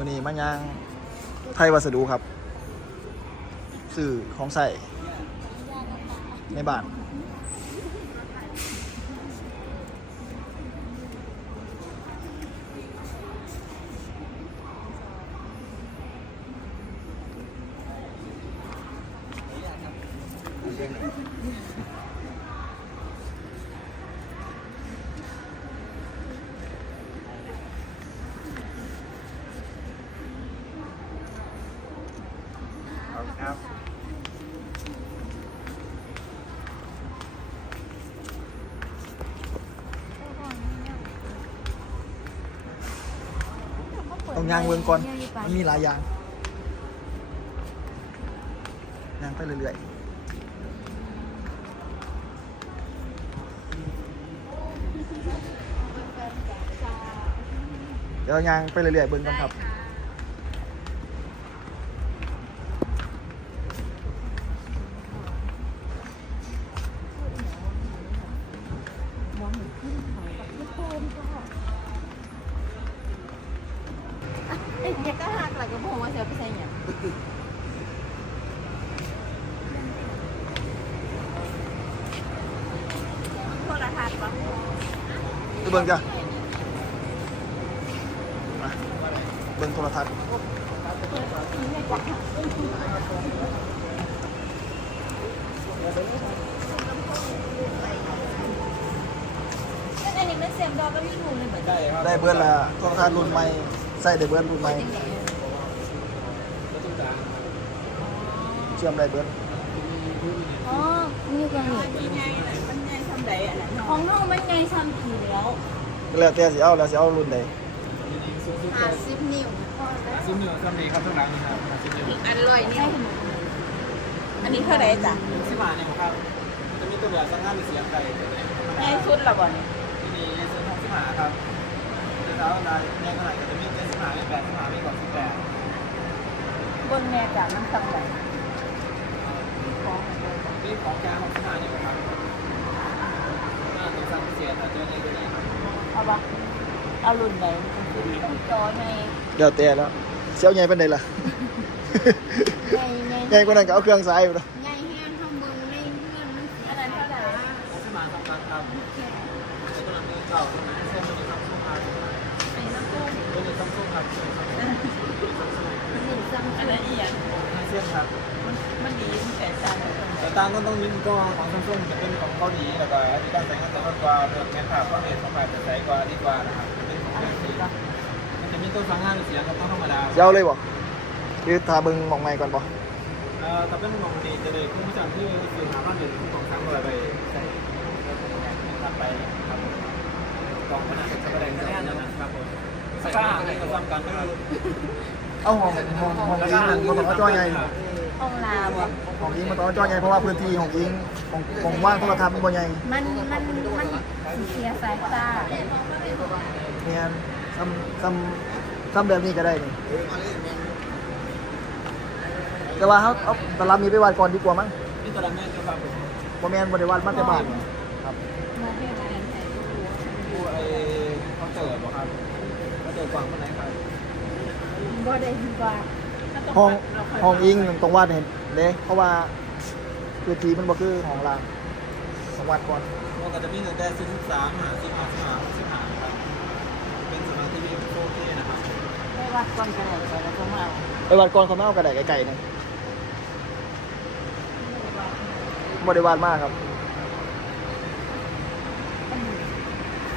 มือนี้มันยังไทยวัสดุครับ สื่อของใส่ในบ้าน ยางเวิงก่อนมันมีหลายอย่างยางไปเรื่อยๆเดี๋ยวยางไปเรื่อยๆเบิ่งกันครับ บิ่งจ้ะมาเบิ่งโทรทัศน์อันนี้มันเสียมดอกก็ยูทูบเลยเหมือนกันได้ครับได้เบิร์ดละโทรทัศน์รุ่นใหม่ใส่ได้เบิร์ดรุ่นใหม่เชื่อมได้เบิร์ดอ๋อนี่ก็เห็น มันไงทำไรอะนะของน้องมันไงซ้ำทีแล้วแล้วแต่สิเอาแล้วสิเอารุ่นใดห้าสิบนิ้วซิมหนึ่งซัมเดย์ครับข้างหลังนี่ครับซิมหนึ่งอันลอยนี่ใช่ไหมอันนี้เท่าไหร่จ้ะสิบห้าเนี่ยครับ จะมีตัวอย่างสังห้ามีเสียงไก่ง่ายสุดละบ่เนี่ยที่นี่เส้นทางสิบห้าครับเส้นทางอะไรแยกเท่าไหร่ก็จะมีเส้นสิบห้ามีแปดสิบห้ามีก่อนสิบแปดบนแม่จ้ะมันซ้ำไรมีของกลางของสิบห้าเนี่ยครับน่าตัว สั่งเสียแต่เจอในตัวนี้ครับเอาปะเอารุ่นไหนต้องจอในเดี๋ยวแต่แล้วเสียวใหญ่เป็นไดล่ะไงไงใหญ่กว่านั้นก็เอาเครื่องสายไปแล้วไงแห้งทำเมืองในเพื่อนมันเสียอันนั้นเท่าไหร่ของสิบห้าสำคัญครับแต่ตัวนั้นมีเก่าตัวนั้นเส้นตัวนี้ซัมซุงครับเป็นน้ำส้มตัวนี้ซัมซุงครับหนึ่งซ้ำอันนั้นอีกอย่างเส้นครับมันดีมันแตกต่าง กันแต่ตางก็ต้องยิ้มก็ของซัมซุงจะเป็นของเกาหลีแล้วก็ที่ตั้งใจก็จะลดกว่าเรื่องแง่ภาพก็เห็นเข้ามาจะใสกว่าดีกว่านะครับเป็นของเกาหลีมันจะมีตัวฟังงานเสียงกับต้องธรรมดาเสียวเลยบ่คือทาบิ่งมองใหม่ก่อนบ่เอ่อถ้าเป็นของดีจะเลยคุณผู้ชมที่คือหาบ้านเดือนของทั้งอะไรไปใส่ไปครับกองขนาดแสดงแน่นนะครับผมสภาพให้กับซ้ำกันก็คือเอาห้องห้องห้องอิงนั่นบ่ต้องเอาจอใหญ่ ห้องลาบ่ห้องอิงบ่ต้องเอาจอใหญ่เพราะว่าพื้นที่ของอิงของของว่างโทรทัศน์มันบ่ใหญ่มันมันมันเสียสายตาแม่นซ้ำซ้ำซ้ำแบบนี้ก็ได้นี่แต่ว่าเฮาเอาตลับนี้ไปวาดก่อนดีกว่ามั้งนี่ตารางแม่จะครับผมบ่แม่นบ่ได้วาดมาแต่บ้านครับมาเพื่อนอะไรใส่ดูไอ้คอนเสิร์ตบ่ครับคอนเสิร์ตฟังเมื่อไหร่ครับบ่ได้ดีกว่า ห้องห้องอิงตรงวาดเห็นเด้เพราะว่าพื้นที่มันบ่คือห้องล่างต้องวาดก่อนมันก็จะมีตั้งแต่สิบสามหาสิบหาสิบหาสิบหาครับเป็นสมาร์ททีวีโฟร์เคนะครับไม่วัดก้อนกันเลยแล้วก็มาไปวาดก่อนเขามาเอากระดาษไกลๆหนึงบ่ได้วาดมากครับ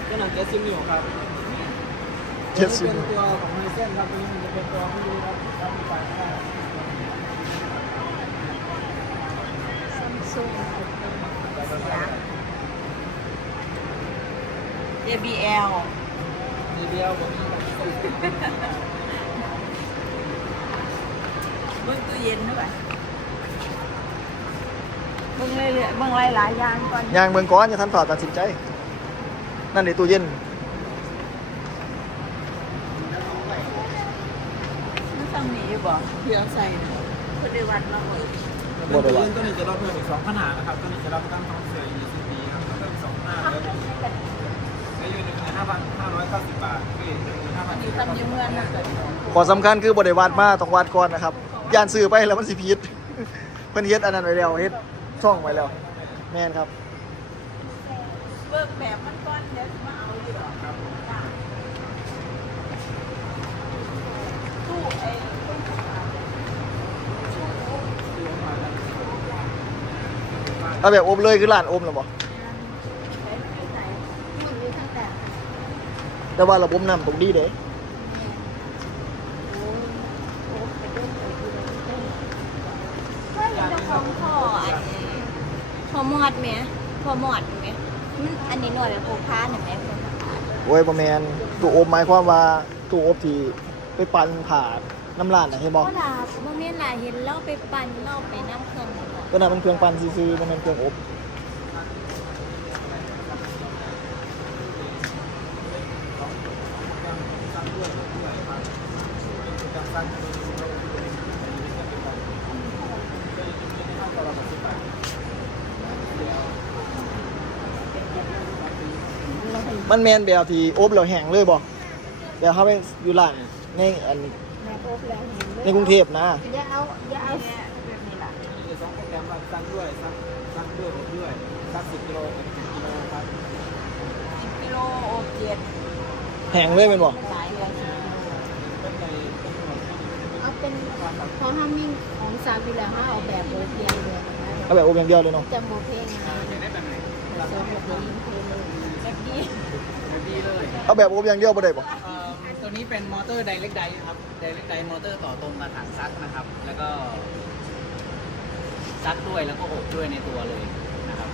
ก็หนังเจ็ดสิบนิ้วครับ เจ็ดสิบเป็นตัวของไฮเซนครับตัวนี้มันจะเป็นตัวที่ดูครับครับมีไฟได้ซัมซุงเอบีเอลดีเดียวผมมีเบิ่งตู้เย็นด้วยเบิ่งเรื่อยๆเบิ่งหลายๆอย่างก่อน ยางเมืองก้อนอย่าทันฝ่าตัดสินใจ นั่นในตู้เย็นมันต้องมี บ่เพื่อใส่เพื่อได้วัดมาหมดตัวนี้ตัวนี้จะรับเพิ่มอีกสองขนาดนะครับตัวนี้จะรับตั้งท้องเสือยี่สิบปีครับเพิ่มสองขนาดแล้วแล้วอยู่หนึ่งห้าพันห้าร้อยเก้าสิบบาทพี่หนึ่งห้าพัอันนนี้ทำอยืมเงินนะเกิดคขอสำคัญคือบริวารมาต้องวาดก่อนนะครับยานซื้อไปแล้วมันสิผิดเพิ่นเฮ็ดอันนั้นไว้แล้วเฮ็ดช่องไว้แล้ว แม่นครับ เบิกแบบมันก้อนเดี๋ยวมาเอาอยู่หรอกครับตู้ไอ้ตู้ขาย เอาแบบอบเลยคือร้านอบแล้วบ่ใช้ที่ไหนมันมีทั้งแต่แต่ว่าระบบน้ำตรงดีเด้โอ้โหไปเดินไปดูก็เห็นเจ้าของพ่ออันนี้พอมอดไหมพอมอดไหมมันอันนี้หน่อยแบบโคค้าหน่อยไหมเป็นสะพานโอ้ยบ่แม่นตู้อบหมายความว่าตู้อบที่ไปปั่นผ่าน้ำร้านน่ะเห็นบ่ก็ลาโมเมนต์ลาเห็นเล่าไปปั่นเล่าไปน้ำ เครื่องหมดเลยก็น่ะมันเครื่องปั่นซื่อๆมันเป็นเครื่องอบมันแมนแบบที่อบแล้วแห้งเลยบ่เดี๋ยวเขาไปอยู่ร้านในอันแม่โอ๊บแล้วเห็นเลในกรุงเทพนะ ซักด้วยซักซักด้วยอบด้วยซักสิบกิโลกับสิบกิโลครับสิบกิโลโอเจ็ดแห้งเลยแม่นบ่หลายเลยเป็นในเป็นหมดเอาเป็นพอห้ามิ่งของสามปีแล้วห้าเอาแบบโอเพียงเลยนะคะเอาแบบอบอย่างเดียวเลยเนาะจะโมเพลงไงอยากได้แบบไหนแต่สองแบบนี้เพลงเลยแบบนี้แบบดีเลยเอาแบบอบอย่างเดียวบ่ได้บ่เอ่อตัวนี้เป็นมอเตอร์ไดเรกไดครับไดเรกไดมอเตอร์ต่อตรงกับถังซักนะครับ แล้วก็ ซักด้วยแล้วก็อบด้วยในตัวเลยนะครับ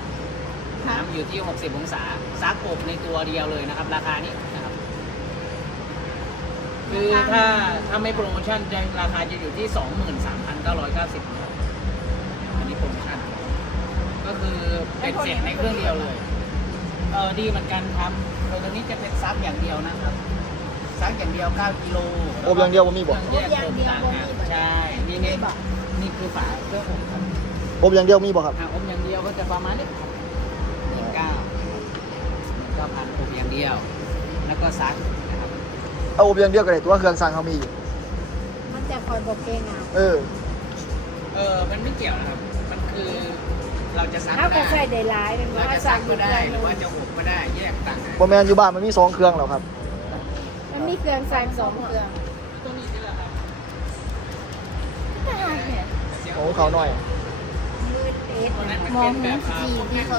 น้ำอยู่ที่ 60 องศาซักอบในตัวเดียวเลยนะครับ ราคานี้นะครับ คือถ้าถ้าไม่โปรโมชั่นจะราคาจะอยู่ที่ 23,990นะครับอันนี้โปรโมชั่น ก็คือเป็นเสร็จในเครื่องเดียวเลยเออดีเหมือนกันครับโดยตัวนี้จะเป็นซักอย่างเดียวนะครับซักอย่างเดียว 9กิโลอบอย่างเดียวบ่มีบ่เครื่องแยกอบต่างหากใช่นี่นี่นี่คือฝาเครื่องอบครับ อบอย่างเดียวมีบ่ครับ อ่าอบอย่างเดียวก็จะประมาณนี้หนึ่งเก้าเก้าพันอบอย่างเดียว แล้วก็ซักนะครับเอาอบอย่างเดียวก็ได้ตัวเครื่องสั่งเขามีอยู่มันจะคอยบอกเพลงอะเออ เออมันไม่เกี่ยวนะครับ มันคือเราจะซักถ้าก็ก็ใส่ได้ได้หลายเป็นเราว่าจะสั่ซังกอยู่ก็ได้ได้หรือว่าจะอบก็ได้แยกต่างหากบ่แม่นอยู่บ้านมันมีสองเครื่องแล้วครับ มันมีเครื่องใส่สองเครื่อง ตัวนี้นี่แหละครับไม่หาเนี่ยโอ้เขาหน่อยมื ดเอ็ดตัวนั้นมันมอเป็งนแบบอ่าสีที่เขา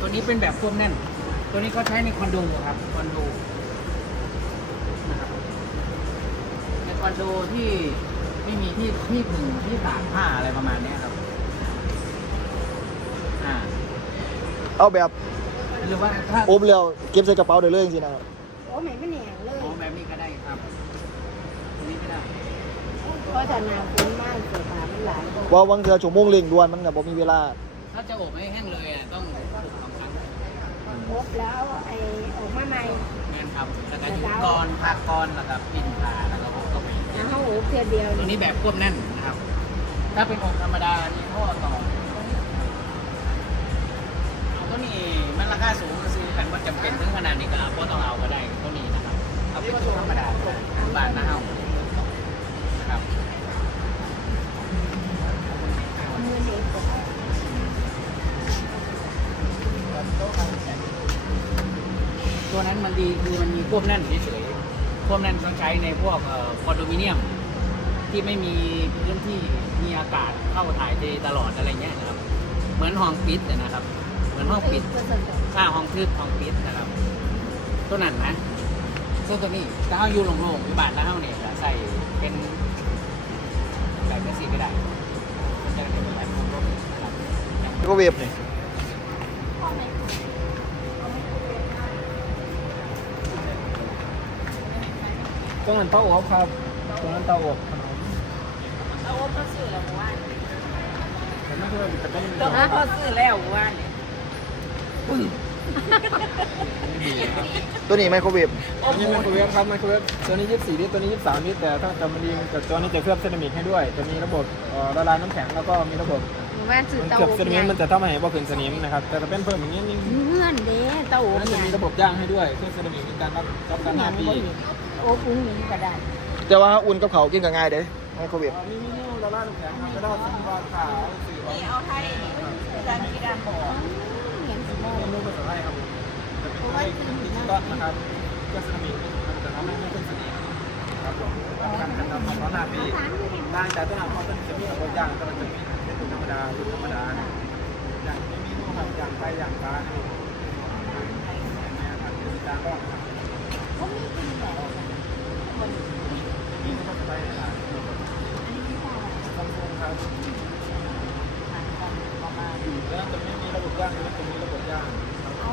ตัวนี้เป็นแบบควบแน่น ตัวนี้เขาใช้ในคอนโดครับคอนโดนะครับในคอนโดที่ไม่มีที่ที่ผึ่งที่ตากผ้าอะไรประมาณเนี้ยครับอ่าเอาแบบหรือว่าถ้าอบแล้วเก็บใส่กระเป๋าได้เลยจริงๆนะครับโอ้แม่ไม่แหน่เลยมองแบบนี้ก็ได้ครับตัวนี้ไม่ได้เพ ราะจะนาคุ้นมากเสียขามันหลายคนว่าวังเทื่อชั่วโมงเร่งด่วนมันก็บ่มีเวลาถ้าจะอบให้แห้งเลยอะต้องอบสองครั้งพบแล้วไอ้ออกมาใหม่แม่นครับแล้วก็หยุดก่อนพักก่อนแล้วก็ปิ้นผ่าแล้วก็อบเข้าไปนะเขาโอ้เพียเดียวตัวนี้แบบควบแน่นนะครับ ถ้าเป็นอบธรรมดานี่พ่อต่อตัวนี้มันราคาสูงก็ซื้อกันว่าจำเป็นถึงขนาดนี้ก็พ่ต้องเอาก็ได้ตัวนี้นะครับเอาเป็นตัวธรรมดาบานหน้าเฮา ตัวนั้นมันดีคือมันมีควบแน่นเฉยๆควบแน่นเขาใช้ในพวกเอ่อคอนโดมิเนียม ที่ไม่มีพื้นที่มีอากาศเข้าถ่ายเทตลอดอะไรเงี้ยนะครับ เหมือนห้องปิดอะนะครับ เหมือนห้องปิดค่าห้องทึบห้องปิดนะครับตัวนั้นนะส่วนตัวนี้ถ้าเอาอยู่โล่งๆอยู่บ้านแล้วเอาเนี่ยจะใส่เป็นแบบเป็นสีก็ได้มันจะเป็นแบบโล่งๆนะครับแล้วก็เวฟ ตรงนั้นเตาอบครับตรงนั้นเตาอบขนมเอาโอ๊บมาซื้อแล้วเมื่อวานแต่ไม่ใช่ว่าจะเป็นต้องพอซื้อแล้วเมื่อวานเนี่ยตัวนี้ไมโครเวฟอันนี้ไมโครเวฟครับไมโครเวฟตัวนี้ 24 ลิตรตัวนี้ 23 ลิตรแต่ถ้าจำมันดีกับตัวนี้จะเคลือบเซรามิกให้ด้วย จะมีระบบเอ่อละลายน้ำแข็งแล้วก็มีระบบหมู่บ้านสื่อมันเตาเกือบอบเซรามิกมันจะทำให้บ่ขึ้นสนิมนะครับแต่ถ้าเป็นเพิ่มอย่างนี้นี่เงื่อนเด้เตาอบน่าจะใหญ่มีระบบย่างให้ด้วยเครื่องเซรามิกมีการรับรับการทำที่ อ้ปุ้งนี้ก็ได้แต่ว่าอุ่นกับเขากินก็ง่ายเด้ไมโครเวฟมีมีนิ้วละล่ายน้ำแข็งก็ได้สันวาขาวสื่อของนี่เอาให้จานกีดานบอกเห็นสิโมเมนูภาษาไทยครับผมจะเป็นให้ดิจิตอลนะครับก็สนิทมันจะทำให้ไม่เป็นสนิทครับผมการทำของร้อนหน้าปีต่างจากตัวหนังเขาเป็นจะมีระบบย่างก็จะมีเป็นธรรมดาธรรมดาอย่างไม่มีนู่นแบบอย่างไปอย่างฟ้าเนี่ยนะครับเป็นการรอดครับเขามีกินแบบนี่ก็ไปครับซัมซุงครับ แล้วจะไม่มีระบบย่างนะจะมีระบบย่างเอา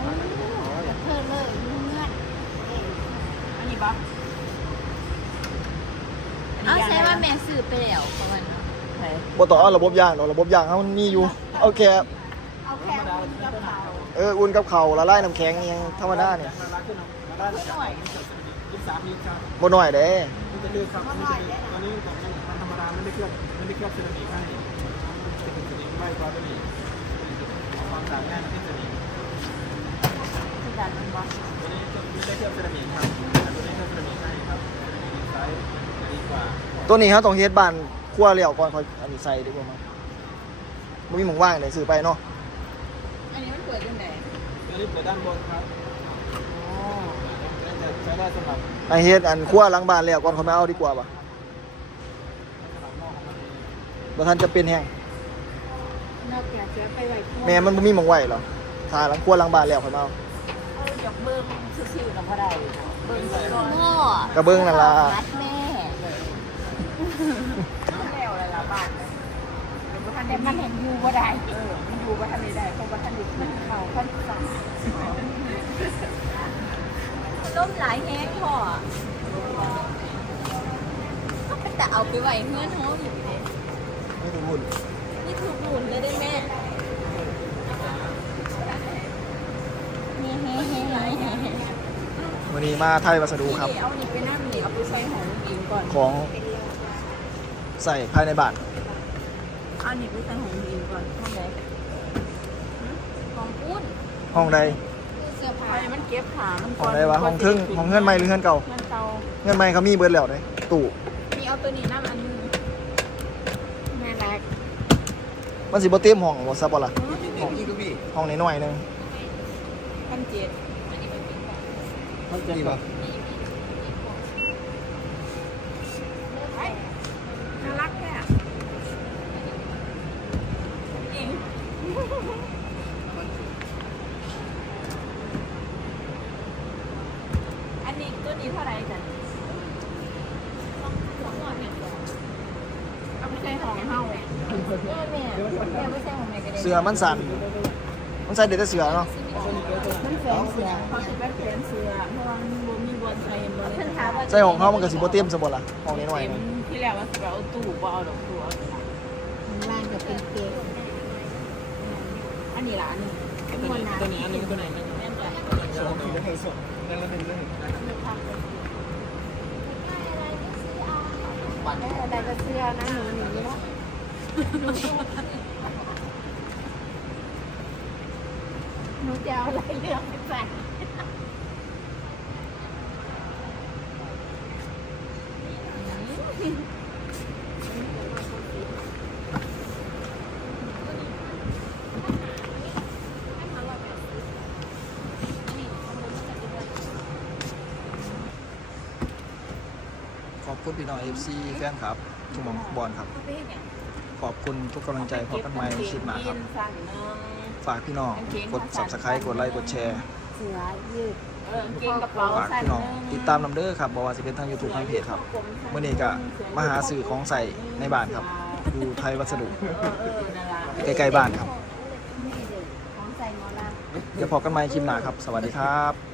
จะเพิ่มเลยเงื่อนอันนี้ปะเอาใช้ว่าแม่ซื้อไปแล้วประมาณใช่บ่ต้องเอาระบบย่างดอกระบบย่างเขามันมีอยู่โอเคเอาแค่กระเพราเอออุ่นกับเขาวละลายน้ำแข็งอิหยังธรรมดาเนี่ยมาล้างขึ้นมาล้างหน่อยยี่สิบสามลิตรครับบ่น้อยเด้มัน จะเลือกครับมันจะเลือกตอนนี้มันธรรมดาไม่ได้เคลือบไม่ได้เคลือบเซรามิกให้จะเป็นเซรามิกไม่กว่าตัวนี้ความสะอาดง่ายขึ้นเซรามิกที่จานมันปะตัวนี้ไม่ได้เคลือบเซรามิกครับตัวนี้เคลือบเซรามิกให้ครับไซส์จะดีกว่าตัวนี้เขาต้องเฮ็ดบ้านครัวแล้วก่อนค่อยอันนี้ใส่ดีกว่ามั้งบ่มีหม่องว่างเลยซื้อไปเนาะอันนี้มันเปิดยังไงตัวนี้เปิดด้านบนครับอ๋อจะ ใช้ได้สำหรับไอเฮ็ดอันครัวหลังบ้านแล้วก่อนเขามาเอาดีกว่าป่ะสำหรับนอกของมันเองบ่ทันจะเป็นแฮงนอกจากจะไปไหวแม่มันบ่มีหม่องไว้หรอถ้าหลังครัวหลังบ้านแล้วค่อยมาเอา เอาจากเบิ้งซื่อๆกับพ่อได้เบิ้งก่อนพ่อกระเบื้องนั่นล่ะ รัดแม่แล้วอะไรละบ้านแต่มันเห็นอยู่ว่าได้เออมันอยู่ว่าทันได้เพราะว่าทันได้ขึ้นเขาพันสาม ต้มหลายแห้งพ่อแต่เอาไปไหวเพื่อนเขาอยู่เลยไม่ถูกหุ่นนี่คือบุญเลยได้แม่เฮ้เฮ้เฮ้เฮ้เฮ้วันนี้มาไทยวัสดุครับ เอานี่ไปนั่งนี่เอาไปใส่ของอิงก่อน ของใส่ภายในบ้านเอานี่ไปใส่ของอิงก่อนห้องไหนของปุ้นห้องใดเสื้ อผ้าไฟมันเก็บขามันห้องใดวะห้องครึ่งห้องเงื่อนไม้หรือเงื่อนเก่าเงินเตาเงื่อนไม้เขามีเบิดแล้วเด้ตู้นี่เอาตัวนี้น้ำอันนึงแม่รักมันสิบ่เต็มห้องบ่ซับบ่ล่ะห้องห้องน้อยๆหนึงพันเจ็ดมันจะบ่น่ารักแค่อิงอันนี้ตัวนี้เท่าไหร่กันเอาไปใส่ของเฮา เออแม่แม่ไม่ใช่ของแม่ก็ได้ เสือมันสั่นมันใส่ได้แต่เสือเนาะมันแฝงเสือเขาจะเป็นแฝงเสือเพราะว่ามันบ่มีบอลใส่บอลเพิ่นถามว่าใส่ของเขามันก็สิบ่เต็มซะบ่ล่ะห้องน้อยๆหนึงที่แล้วว่าสิเอาตู้บ่เอาดอกตู้ร้านก็เป็นเค้กอันนี้ล่ะอันนี้ตัวนี้อันนี้ตัวไหนนะแม่นจ้ะสองคือให้สองนั่นละหนึ่งเรื่องได้อะไรก็เสื้อนะหนูหนูเนาะ หนูจะเอาอะไรเลือกไปใส่ขอบคุณพี่น้อง FC แฟนครับทุกหมองบอลครับ ขอบคุณทุกกำลังใจพบกันใหม่ในคลิปหน้าครับ สั่นหนึ่ง ฝากพี่น้องกด Subscribe กดไลค์กดแชร์เสื้อยืดเออเกงกระเป๋าฝากสั่นพี่หน้องนึ่งติดตามนำเด้อครับบอกว่าสิเป็นทาง YouTube ทางเพจครับเมื่อนี้ก็มาหาสื่อของใส่ในบ้านครับอยู่ไทยวัสดุเออเออนั่นล่ะ ใกล้ๆบ้านครับนี่เด็กของใส่หมอลำ เดี๋ยวพบกันใหม่คลิปหน้าครับ สวัสดีครับ